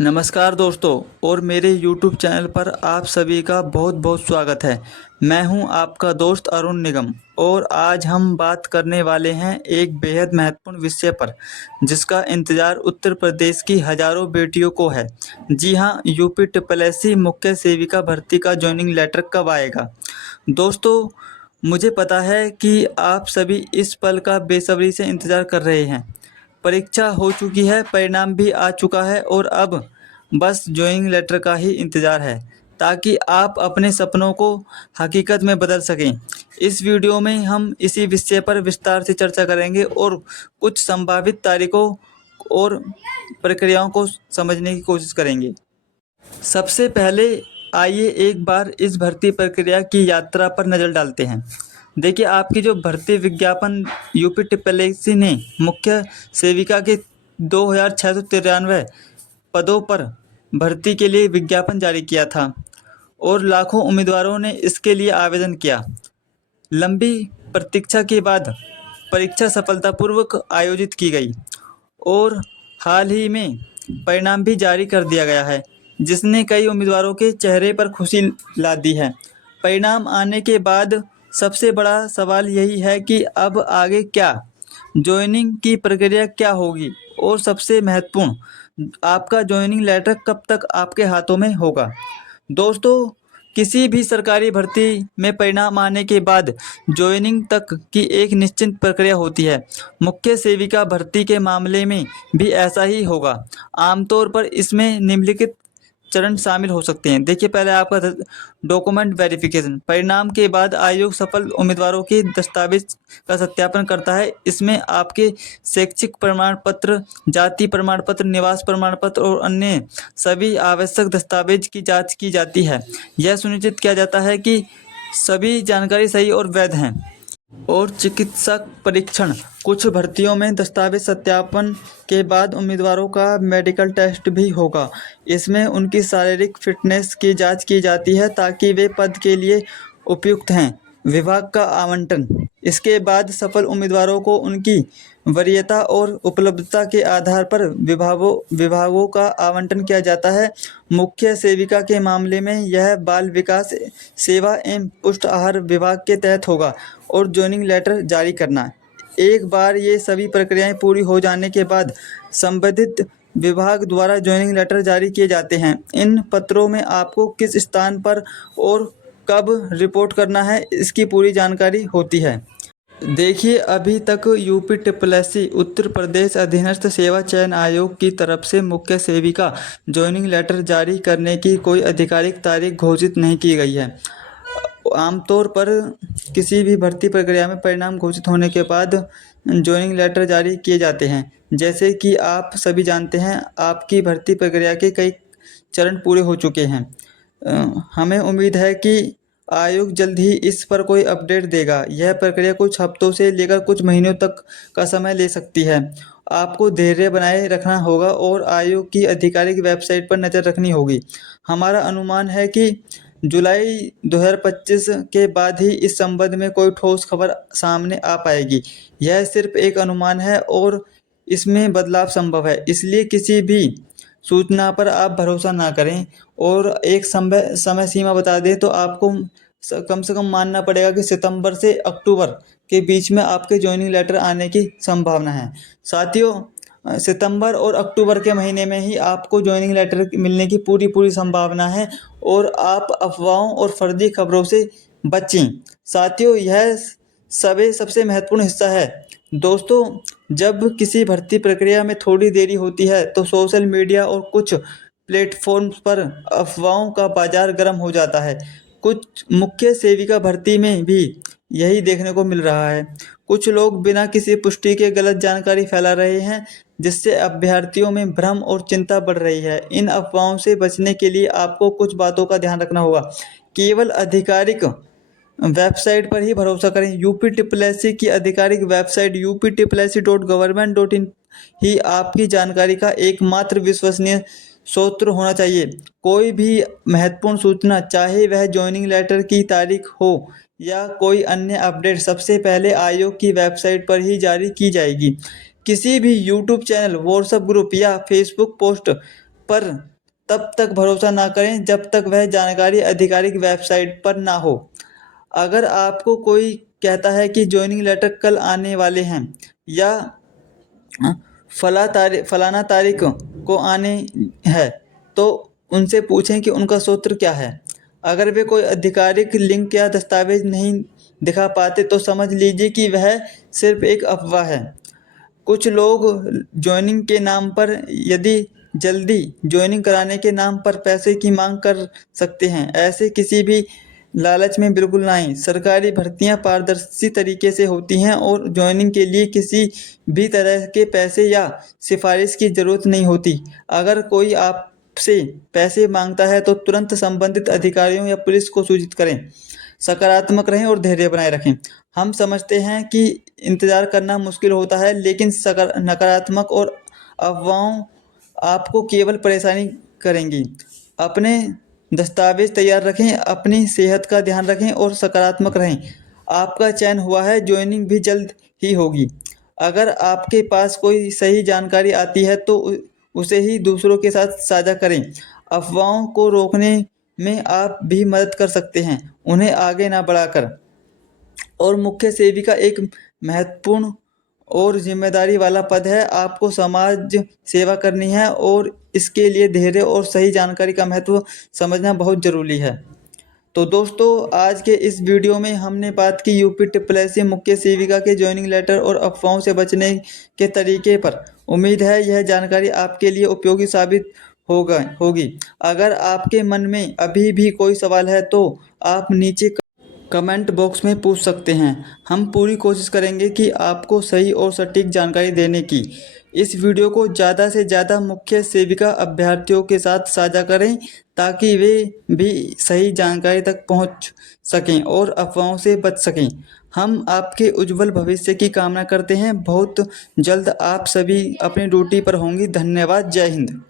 नमस्कार दोस्तों और मेरे YouTube चैनल पर आप सभी का बहुत बहुत स्वागत है। मैं हूं आपका दोस्त अरुण निगम और आज हम बात करने वाले हैं एक बेहद महत्वपूर्ण विषय पर जिसका इंतज़ार उत्तर प्रदेश की हज़ारों बेटियों को है। जी हां, यूपी ट्रिपल मुख्य सेविका भर्ती का जॉइनिंग लेटर कब आएगा। दोस्तों, मुझे पता है कि आप सभी इस पल का बेसब्री से इंतज़ार कर रहे हैं। परीक्षा हो चुकी है, परिणाम भी आ चुका है और अब बस जॉइनिंग लेटर का ही इंतज़ार है ताकि आप अपने सपनों को हकीकत में बदल सकें। इस वीडियो में हम इसी विषय पर विस्तार से चर्चा करेंगे और कुछ संभावित तारीखों और प्रक्रियाओं को समझने की कोशिश करेंगे। सबसे पहले आइए एक बार इस भर्ती प्रक्रिया की यात्रा पर नज़र डालते हैं। देखिए, आपकी जो भर्ती विज्ञापन यूपी ट्रिपल ने मुख्य सेविका के 2693 पदों पर भर्ती के लिए विज्ञापन जारी किया था और लाखों उम्मीदवारों ने इसके लिए आवेदन किया। लंबी प्रतीक्षा के बाद परीक्षा सफलतापूर्वक आयोजित की गई और हाल ही में परिणाम भी जारी कर दिया गया है, जिसने कई उम्मीदवारों के चेहरे पर खुशी ला दी है। परिणाम आने के बाद सबसे बड़ा सवाल यही है कि अब आगे क्या, जॉइनिंग की प्रक्रिया क्या होगी और सबसे महत्वपूर्ण, आपका जॉइनिंग लेटर कब तक आपके हाथों में होगा। दोस्तों, किसी भी सरकारी भर्ती में परिणाम आने के बाद जॉइनिंग तक की एक निश्चित प्रक्रिया होती है। मुख्य सेविका भर्ती के मामले में भी ऐसा ही होगा। आमतौर पर इसमें निम्नलिखित चरण शामिल हो सकते हैं। देखिए, पहले आपका डॉक्यूमेंट वेरिफिकेशन। परिणाम के बाद आयोग सफल उम्मीदवारों के दस्तावेज का सत्यापन करता है। इसमें आपके शैक्षिक प्रमाण पत्र, जाति प्रमाण पत्र, निवास प्रमाण पत्र और अन्य सभी आवश्यक दस्तावेज की जांच की जाती है। यह सुनिश्चित किया जाता है कि सभी जानकारी सही और वैध हैं। और चिकित्सक परीक्षण। कुछ भर्तियों में दस्तावेज सत्यापन के बाद उम्मीदवारों का मेडिकल टेस्ट भी होगा। इसमें उनकी शारीरिक फिटनेस की जांच की जाती है ताकि वे पद के लिए उपयुक्त हैं। विभाग का आवंटन। इसके बाद सफल उम्मीदवारों को उनकी वरीयता और उपलब्धता के आधार पर विभागों का आवंटन किया जाता है। मुख्य सेविका के मामले में यह बाल विकास सेवा एवं पुष्ट आहार विभाग के तहत होगा और जॉइनिंग लेटर जारी करना। एक बार ये सभी प्रक्रियाएं पूरी हो जाने के बाद संबंधित विभाग द्वारा जॉइनिंग लेटर जारी किए जाते हैं। इन पत्रों में आपको किस स्थान पर और कब रिपोर्ट करना है, इसकी पूरी जानकारी होती है। देखिए, अभी तक यूपी ट्रिपल उत्तर प्रदेश अधीनस्थ सेवा चयन आयोग की तरफ से मुख्य सेविका जॉइनिंग लेटर जारी करने की कोई आधिकारिक तारीख घोषित नहीं की गई है। आमतौर पर किसी भी भर्ती प्रक्रिया में परिणाम घोषित होने के बाद जॉइनिंग लेटर जारी किए जाते हैं। जैसे कि आप सभी जानते हैं, आपकी भर्ती प्रक्रिया के कई चरण पूरे हो चुके हैं। हमें उम्मीद है कि आयोग जल्द ही इस पर कोई अपडेट देगा। यह प्रक्रिया कुछ हफ्तों से लेकर कुछ महीनों तक का समय ले सकती है। आपको धैर्य बनाए रखना होगा और आयोग की आधिकारिक वेबसाइट पर नज़र रखनी होगी। हमारा अनुमान है कि जुलाई 2025 के बाद ही इस संबंध में कोई ठोस खबर सामने आ पाएगी। यह सिर्फ एक अनुमान है और इसमें बदलाव संभव है, इसलिए किसी भी सूचना पर आप भरोसा ना करें। और एक समय सीमा बता दें तो आपको कम से कम मानना पड़ेगा कि सितंबर से अक्टूबर के बीच में आपके जॉइनिंग लेटर आने की संभावना है। साथियों, सितंबर और अक्टूबर के महीने में ही आपको जॉइनिंग लेटर मिलने की पूरी संभावना है और आप अफवाहों और फर्जी खबरों से बचें। साथियों, यह सबसे महत्वपूर्ण हिस्सा है। दोस्तों, जब किसी भर्ती प्रक्रिया में थोड़ी देरी होती है तो सोशल मीडिया और कुछ प्लेटफॉर्म्स पर अफवाहों का बाजार गर्म हो जाता है। कुछ मुख्य सेविका भर्ती में भी यही देखने को मिल रहा है। कुछ लोग बिना किसी पुष्टि के गलत जानकारी फैला रहे हैं, जिससे अभ्यर्थियों में भ्रम और चिंता बढ़ रही है। इन अफवाहों से बचने के लिए आपको कुछ बातों का ध्यान रखना होगा। केवल आधिकारिक वेबसाइट पर ही भरोसा करें। यूपी ट्रिपल की आधिकारिक वेबसाइट uptripc.government.in ही आपकी जानकारी का एकमात्र विश्वसनीय स्रोत होना चाहिए। कोई भी महत्वपूर्ण सूचना, चाहे वह जॉइनिंग लेटर की तारीख हो या कोई अन्य अपडेट, सबसे पहले आयोग की वेबसाइट पर ही जारी की जाएगी। किसी भी यूट्यूब चैनल, व्हाट्सएप ग्रुप या फेसबुक पोस्ट पर तब तक भरोसा ना करें जब तक वह जानकारी आधिकारिक वेबसाइट पर ना हो। अगर आपको कोई कहता है कि जॉइनिंग लेटर कल आने वाले हैं या फलाना तारीख को आने है, तो उनसे पूछें कि उनका सूत्र क्या है। अगर वे कोई आधिकारिक लिंक या दस्तावेज नहीं दिखा पाते तो समझ लीजिए कि वह सिर्फ एक अफवाह है। कुछ लोग जॉइनिंग के नाम पर यदि जल्दी जॉइनिंग कराने के नाम पर पैसे की मांग कर सकते हैं। ऐसे किसी भी लालच में बिल्कुल ना आएं। सरकारी भर्तियां पारदर्शी तरीके से होती हैं और जॉइनिंग के लिए किसी भी तरह के पैसे या सिफारिश की ज़रूरत नहीं होती। अगर कोई आपसे पैसे मांगता है तो तुरंत संबंधित अधिकारियों या पुलिस को सूचित करें। सकारात्मक रहें और धैर्य बनाए रखें। हम समझते हैं कि इंतज़ार करना मुश्किल होता है, लेकिन नकारात्मक और अफवाहों आपको केवल परेशानी करेंगी। अपने दस्तावेज तैयार रखें, अपनी सेहत का ध्यान रखें और सकारात्मक रहें। आपका चयन हुआ है, जॉइनिंग भी जल्द ही होगी। अगर आपके पास कोई सही जानकारी आती है तो उसे ही दूसरों के साथ साझा करें। अफवाहों को रोकने में आप भी मदद कर सकते हैं, उन्हें आगे ना बढ़ाकर। और मुख्य सेविका एक महत्वपूर्ण और जिम्मेदारी वाला पद है। आपको समाज सेवा करनी है और इसके लिए धैर्य और सही जानकारी का महत्व समझना बहुत ज़रूरी है। तो दोस्तों, आज के इस वीडियो में हमने बात की यूपी ट्रिपल मुख्य सेविका के जॉइनिंग लेटर और अफवाहों से बचने के तरीके पर। उम्मीद है यह जानकारी आपके लिए उपयोगी साबित होगी। अगर आपके मन में अभी भी कोई सवाल है तो आप नीचे कमेंट बॉक्स में पूछ सकते हैं। हम पूरी कोशिश करेंगे कि आपको सही और सटीक जानकारी देने की। इस वीडियो को ज़्यादा से ज़्यादा मुख्य सेविका अभ्यर्थियों के साथ साझा करें ताकि वे भी सही जानकारी तक पहुंच सकें और अफवाहों से बच सकें। हम आपके उज्जवल भविष्य की कामना करते हैं। बहुत जल्द आप सभी अपनी ड्यूटी पर होंगी। धन्यवाद। जय हिंद।